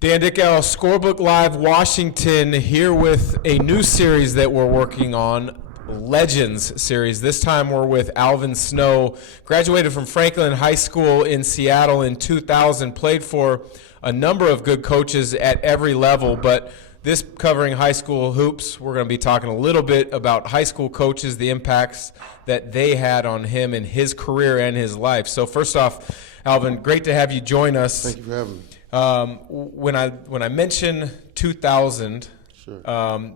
Dan Dickow, Scorebook Live Washington, here with a new series that we're working on, Legends series. This time we're with Alvin Snow, graduated from Franklin High School in Seattle in 2000, played for a number of good coaches at every level, but this covering high school hoops. We're going to be talking a little bit about high school coaches, the impacts that they had on him in his career and his life. So first off, Alvin, great to have you join us. Thank you for having me. When I mention 2000, Sure.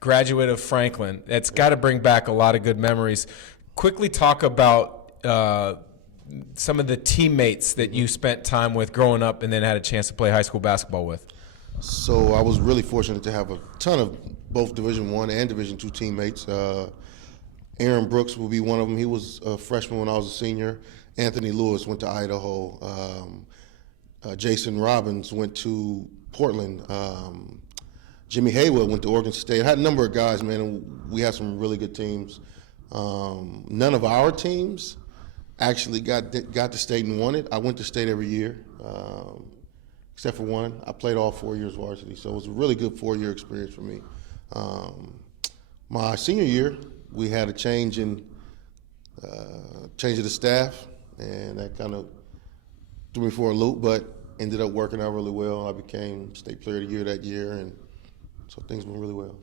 Graduate of Franklin, it's got to bring back a lot of good memories. Quickly talk about some of the teammates that you spent time with growing up and then had a chance to play high school basketball with. So I was really fortunate to have a ton of both Division I and Division II teammates. Aaron Brooks will be one of them. He was a freshman when I was a senior. Anthony Lewis went to Idaho. Jason Robbins went to Portland. Jimmy Haywood went to Oregon State. I had a number of guys, man, and we had some really good teams. None of our teams actually got to state and won it. I went to state every year, except for one. I played all 4 years varsity, so it was a really good 4-year experience for me. My senior year, we had a change of the staff, and that kind of threw me for a loop, but ended up working out really well. I became state player of the year that year, and so things went really well.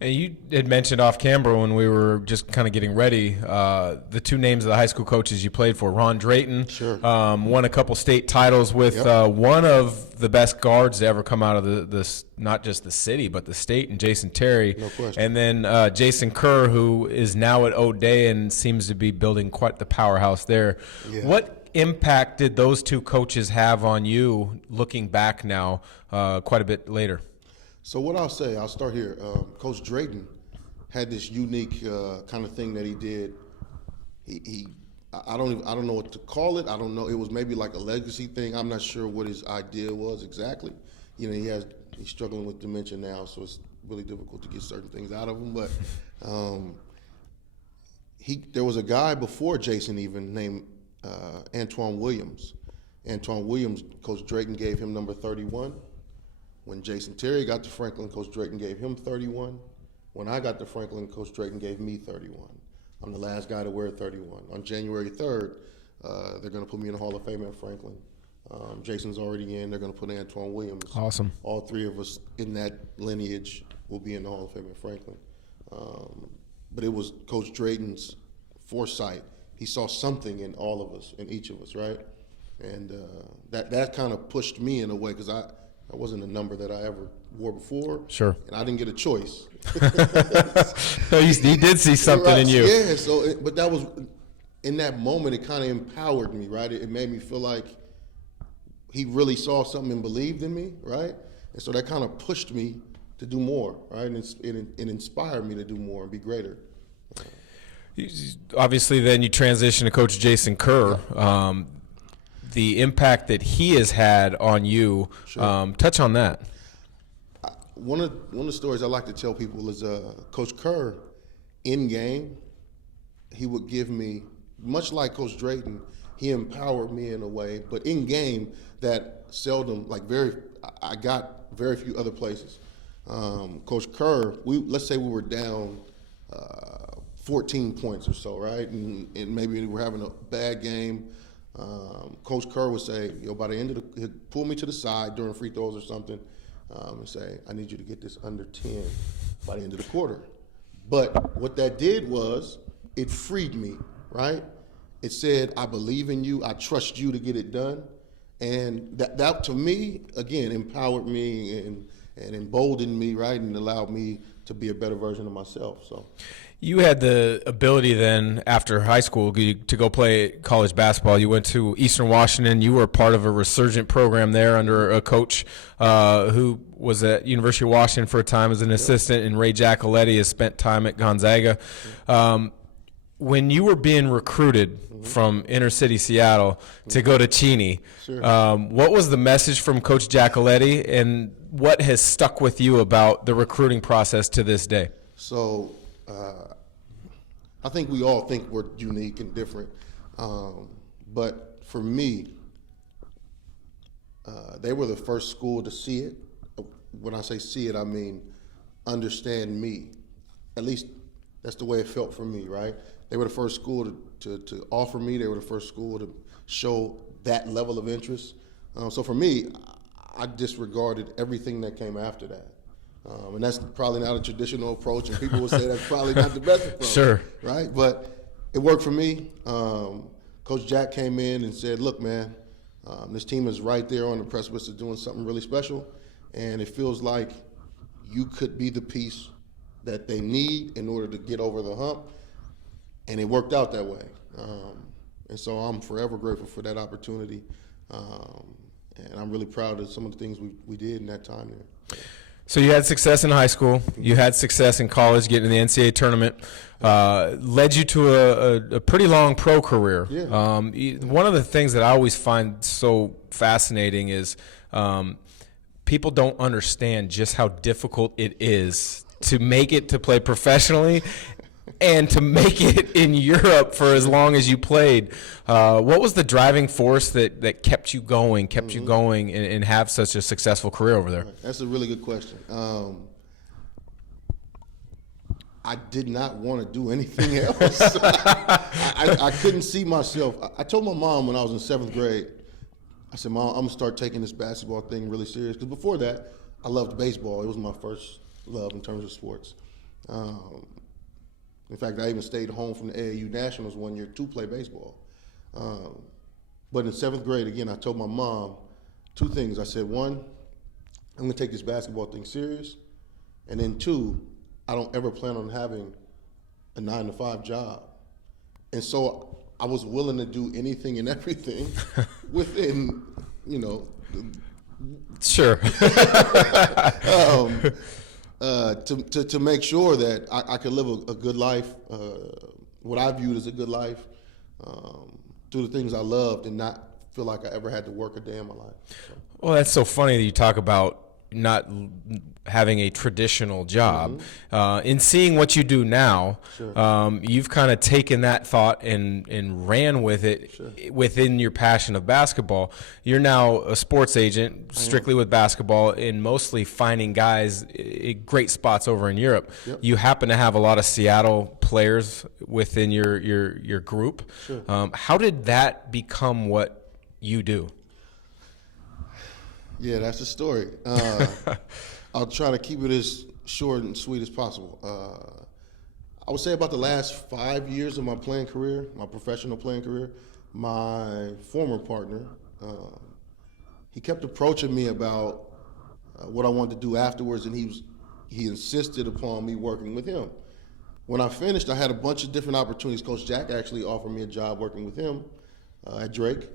And you had mentioned off camera when we were just kind of getting ready, the two names of the high school coaches you played for. Ron Drayton, Sure. Won a couple state titles with one of the best guards to ever come out of the not just the city but the state, and Jason Terry. No question. And then Jason Kerr, who is now at O'Day and seems to be building quite the powerhouse there. Yeah. What impact did those two coaches have on you looking back now quite a bit later? So what I'll say, I'll start here. Coach Drayton had this unique kind of thing that he did. I don't know what to call it. I don't know. It was maybe like a legacy thing. I'm not sure what his idea was exactly. You know, he's struggling with dementia now, so it's really difficult to get certain things out of him. But there was a guy before Jason even named Antoine Williams. Antoine Williams, Coach Drayton gave him number 31. When Jason Terry got to Franklin, Coach Drayton gave him 31. When I got to Franklin, Coach Drayton gave me 31. I'm the last guy to wear 31. On January 3rd, they're going to put me in the Hall of Fame at Franklin. Jason's already in. They're going to put Antoine Williams. Awesome. All three of us in that lineage will be in the Hall of Fame at Franklin. But it was Coach Drayton's foresight. He saw something in all of us, in each of us, right? And that kind of pushed me in a way, because I wasn't a number that I ever wore before. Sure. And I didn't get a choice. He did see something in you. Yeah, but that was, in that moment, it kind of empowered me, right? It made me feel like he really saw something and believed in me, right? And so that kind of pushed me to do more, right? And it inspired me to do more and be greater. Obviously, then you transition to Coach Jason Kerr. The impact that he has had on you, Sure. Touch on that. One of the stories I like to tell people is Coach Kerr, in game, he would give me, much like Coach Drayton, he empowered me in a way, but in game that seldom, I got very few other places. Coach Kerr, let's say we were down 14 points or so, right? And maybe we were having a bad game. Coach Kerr would say, by the end of he'd pull me to the side during free throws or something, and say, I need you to get this under 10 by the end of the quarter. But what that did was, it freed me, right? It said, I believe in you, I trust you to get it done. And that to me, again, empowered me and emboldened me, right? And allowed me to be a better version of myself, so. You had the ability then, after high school, to go play college basketball. You went to Eastern Washington. You were part of a resurgent program there under a coach who was at University of Washington for a time as an assistant, and Ray Giacoletti has spent time at Gonzaga. When you were being recruited from inner city Seattle to go to Cheney, Sure. What was the message from Coach Giacoletti, and what has stuck with you about the recruiting process to this day? So I think we all think we're unique and different. But for me, They were the first school to see it. When I say see it, I mean understand me. At least that's the way it felt for me, right? They were the first school to offer me. They were the first school to show that level of interest. So for me, I disregarded everything that came after that. And that's probably not a traditional approach, and people will say that's probably not the best approach. Sure. Right? But it worked for me. Coach Jack came in and said, look, man, this team is right there on the precipice of doing something really special, and it feels like you could be the piece that they need in order to get over the hump, and it worked out that way. And so I'm forever grateful for that opportunity, and I'm really proud of some of the things we did in that time there. So you had success in high school. You had success in college, getting in the NCAA tournament. Led you to a pretty long pro career. Yeah. One of the things that I always find so fascinating is people don't understand just how difficult it is to make it to play professionally and to make it in Europe for as long as you played. What was the driving force that kept you going, and have such a successful career over there? That's a really good question. I did not want to do anything else. I couldn't see myself. I told my mom when I was in 7th grade, I said, Mom, I'm going to start taking this basketball thing really serious. Because before that, I loved baseball. It was my first love in terms of sports. In fact, I even stayed home from the AAU Nationals one year to play baseball. But in 7th grade, again, I told my mom 2 things. I said, 1, I'm going to take this basketball thing serious. And then 2, I don't ever plan on having a 9-to-5 job. And so I was willing to do anything and everything within, Sure. to make sure that I could live a good life, what I viewed as a good life, do the things I loved and not feel like I ever had to work a day in my life. So. Well, that's so funny that you talk about not having a traditional job. In seeing what you do now, Sure. You've kind of taken that thought and ran with it. Sure. Within your passion of basketball. You're now a sports agent, strictly with basketball, and mostly finding guys at great spots over in Europe. Yep. You happen to have a lot of Seattle players within your group. Sure. How did that become what you do? Yeah, that's the story. I'll try to keep it as short and sweet as possible. I would say about the last 5 years of my playing career, my professional playing career, my former partner, he kept approaching me about what I wanted to do afterwards, and he insisted upon me working with him. When I finished, I had a bunch of different opportunities. Coach Jack actually offered me a job working with him at Drake.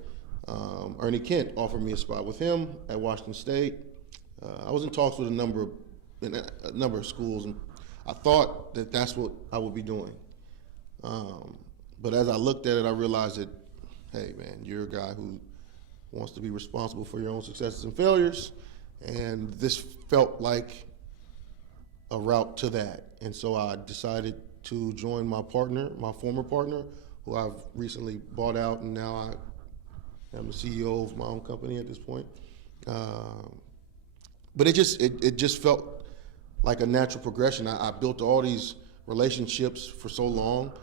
Ernie Kent offered me a spot with him at Washington State. I was in talks with a number of schools, and I thought that that's what I would be doing. But as I looked at it, I realized that, hey, man, you're a guy who wants to be responsible for your own successes and failures, and this felt like a route to that. And so I decided to join my former partner, who I've recently bought out, and now I'm the CEO of my own company at this point. But it just felt like a natural progression. I built all these relationships for so long.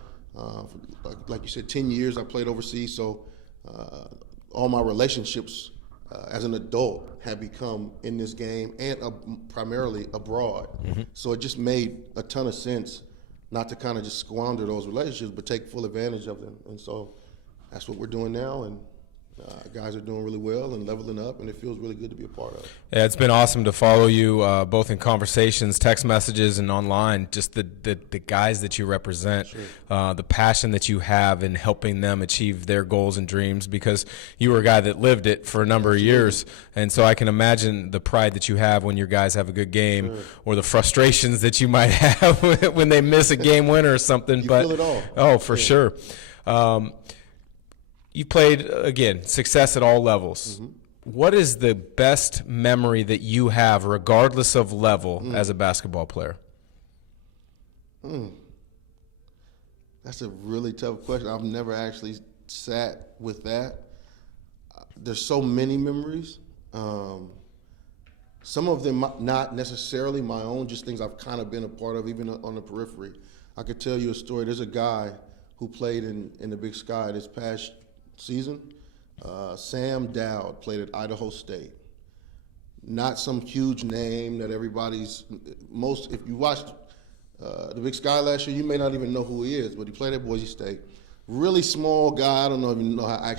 Like you said, 10 years I played overseas, so all my relationships as an adult have become in this game and primarily abroad. Mm-hmm. So it just made a ton of sense not to kind of just squander those relationships, but take full advantage of them. And so that's what we're doing now, and guys are doing really well and leveling up, and it feels really good to be a part of it. Yeah, it's been awesome to follow you both in conversations, text messages, and online. Just the guys that you represent, sure. The passion that you have in helping them achieve their goals and dreams, because you were a guy that lived it for a number of years. And so I can imagine the pride that you have when your guys have a good game, sure. or the frustrations that you might have when they miss a game winner or something. You feel it all. Oh, for sure. You played, again, success at all levels. Mm-hmm. What is the best memory that you have, regardless of level, as a basketball player? That's a really tough question. I've never actually sat with that. There's so many memories. Some of them not necessarily my own, just things I've kind of been a part of, even on the periphery. I could tell you a story. There's a guy who played in the Big Sky this past season. Sam Dowd played at Idaho State. Not some huge name that everybody's most. If you watched the Big Sky last year, you may not even know who he is, but he played at Boise State. Really small guy. I don't even know how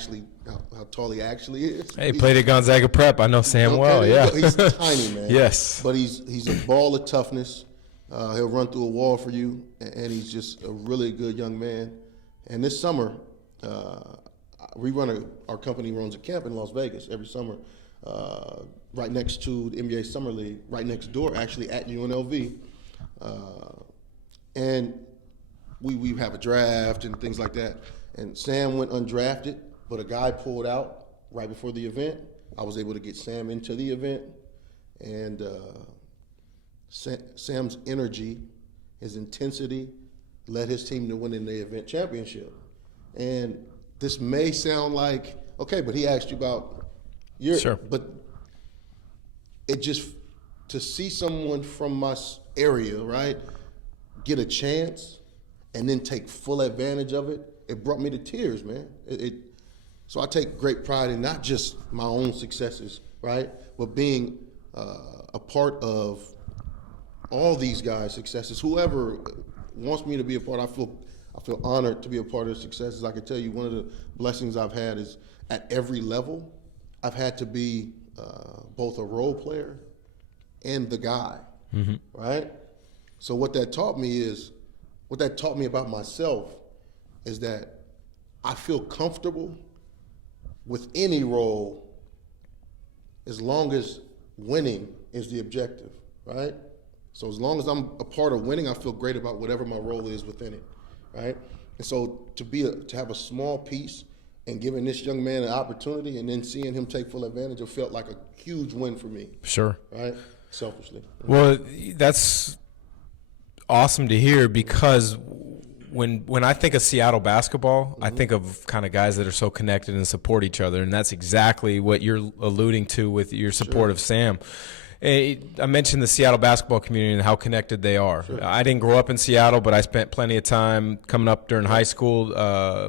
tall he actually is. Hey, he played at Gonzaga Prep. I know Sam well. Yeah, he's tiny, man. Yes, but he's a ball of toughness. He'll run through a wall for you, and he's just a really good young man. And this summer, our company runs a camp in Las Vegas every summer, right next to the NBA Summer League, right next door, actually at UNLV. And we have a draft and things like that. And Sam went undrafted, but a guy pulled out right before the event. I was able to get Sam into the event, and Sam's energy, his intensity, led his team to winning the event championship. And this may sound like, okay, but he asked you about Sure. But it just, to see someone from my area, right, get a chance and then take full advantage of it, it brought me to tears, man. So I take great pride in not just my own successes, right, but being a part of all these guys' successes. Whoever wants me to be a part, I feel honored to be a part of the successes. I can tell you one of the blessings I've had is at every level, I've had to be both a role player and the guy, right? So what that taught me about myself is that I feel comfortable with any role as long as winning is the objective, right? So as long as I'm a part of winning, I feel great about whatever my role is within it, right? And so to have a small piece and giving this young man an opportunity and then seeing him take full advantage, it felt like a huge win for me. Sure. Right? Selfishly. Well, that's awesome to hear, because when I think of Seattle basketball, I think of kind of guys that are so connected and support each other, and that's exactly what you're alluding to with your support of Sam. I mentioned the Seattle basketball community and how connected they are. Sure. I didn't grow up in Seattle, but I spent plenty of time coming up during high school,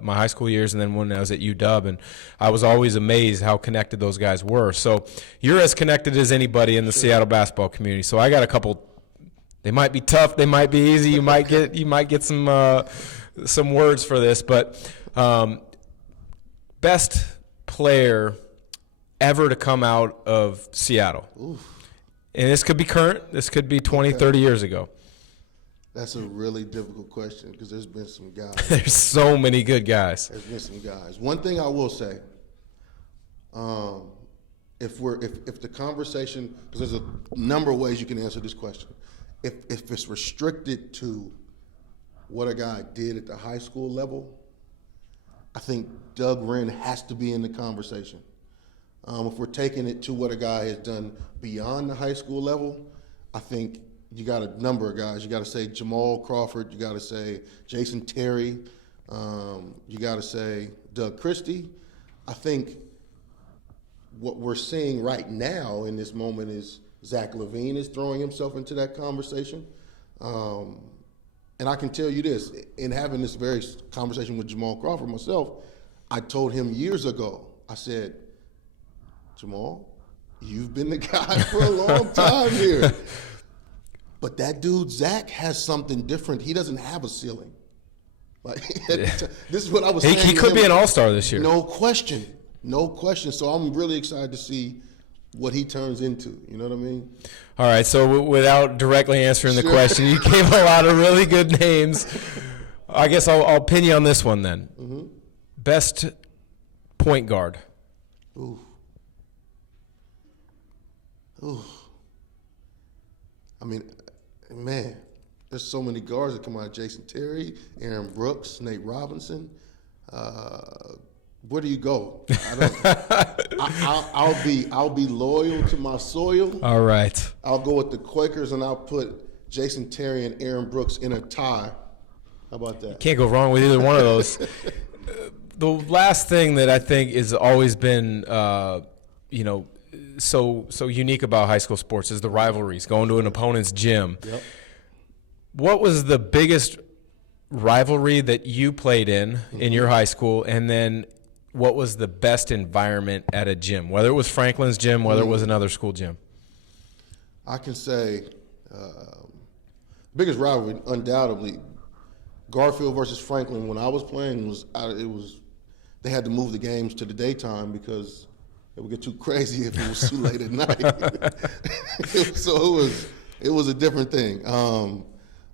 my high school years, and then when I was at UW, and I was always amazed how connected those guys were. So you're as connected as anybody in the Seattle basketball community. So I got a couple. They might be tough. They might be easy. You might get some words for this, but best player ever to come out of Seattle. Oof. And this could be current. This could be 20, 30 years ago. That's a really difficult question because there's been some guys. There's so many good guys. There's been some guys. One thing I will say, if the conversation, because there's a number of ways you can answer this question. If it's restricted to what a guy did at the high school level, I think Doug Wren has to be in the conversation. If we're taking it to what a guy has done beyond the high school level, I think you got a number of guys. You got to say Jamal Crawford. You got to say Jason Terry. You got to say Doug Christie. I think what we're seeing right now in this moment is Zach LaVine is throwing himself into that conversation. And I can tell you this, in having this very conversation with Jamal Crawford myself, I told him years ago, I said, Jamal, you've been the guy for a long time here. But that dude, Zach, has something different. He doesn't have a ceiling. Like, this is what I was saying. He could be an all-star this year. No question. No question. So I'm really excited to see what he turns into. You know what I mean? All right. So without directly answering the question, you gave a lot of really good names. I guess I'll pin you on this one then. Mm-hmm. Best point guard. Ooh. I mean, man, there's so many guards that come out. Jason Terry, Aaron Brooks, Nate Robinson. Where do you go? I'll be loyal to my soil. All right. I'll go with the Quakers, and I'll put Jason Terry and Aaron Brooks in a tie. How about that? Can't go wrong with either one of those. The last thing that I think has always been, so unique about high school sports is the rivalries, going to an opponent's gym. Yep. What was the biggest rivalry that you played in your high school, and then what was the best environment at a gym, whether it was Franklin's gym, whether it was another school gym? I can say biggest rivalry, undoubtedly, Garfield versus Franklin. When I was playing, they had to move the games to the daytime because it would get too crazy if it was too late at night. So it was a different thing.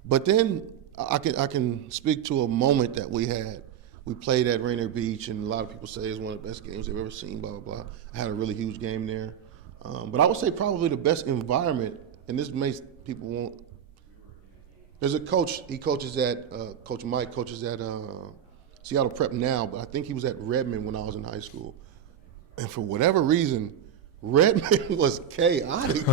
But then I can speak to a moment that we had. We played at Rainier Beach, and a lot of people say it's one of the best games they've ever seen, blah, blah, blah. I had a really huge game there. But I would say probably the best environment, and this makes people want. There's a coach, he coaches at, Coach Mike coaches at Seattle Prep now, but I think he was at Redmond when I was in high school. And for whatever reason, Redmond was chaotic.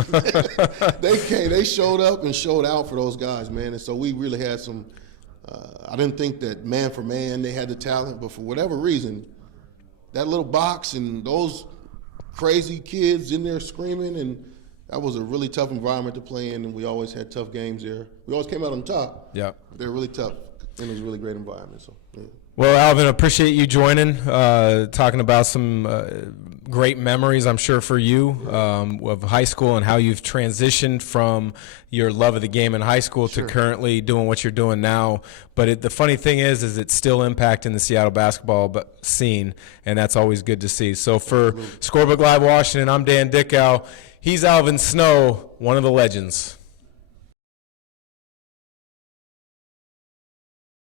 They showed up and showed out for those guys, man. And so we really had some. I didn't think that man for man they had the talent, but for whatever reason, that little box and those crazy kids in there screaming, and that was a really tough environment to play in. And we always had tough games there. We always came out on top. Yeah, they're really tough, and it was a really great environment. So. Yeah. Well, Alvin, appreciate you joining, talking about some great memories, I'm sure, for you of high school and how you've transitioned from your love of the game in high school to currently doing what you're doing now. But the funny thing is it's still impacting the Seattle basketball scene, and that's always good to see. So for Scorebook Live Washington, I'm Dan Dickow. He's Alvin Snow, one of the legends.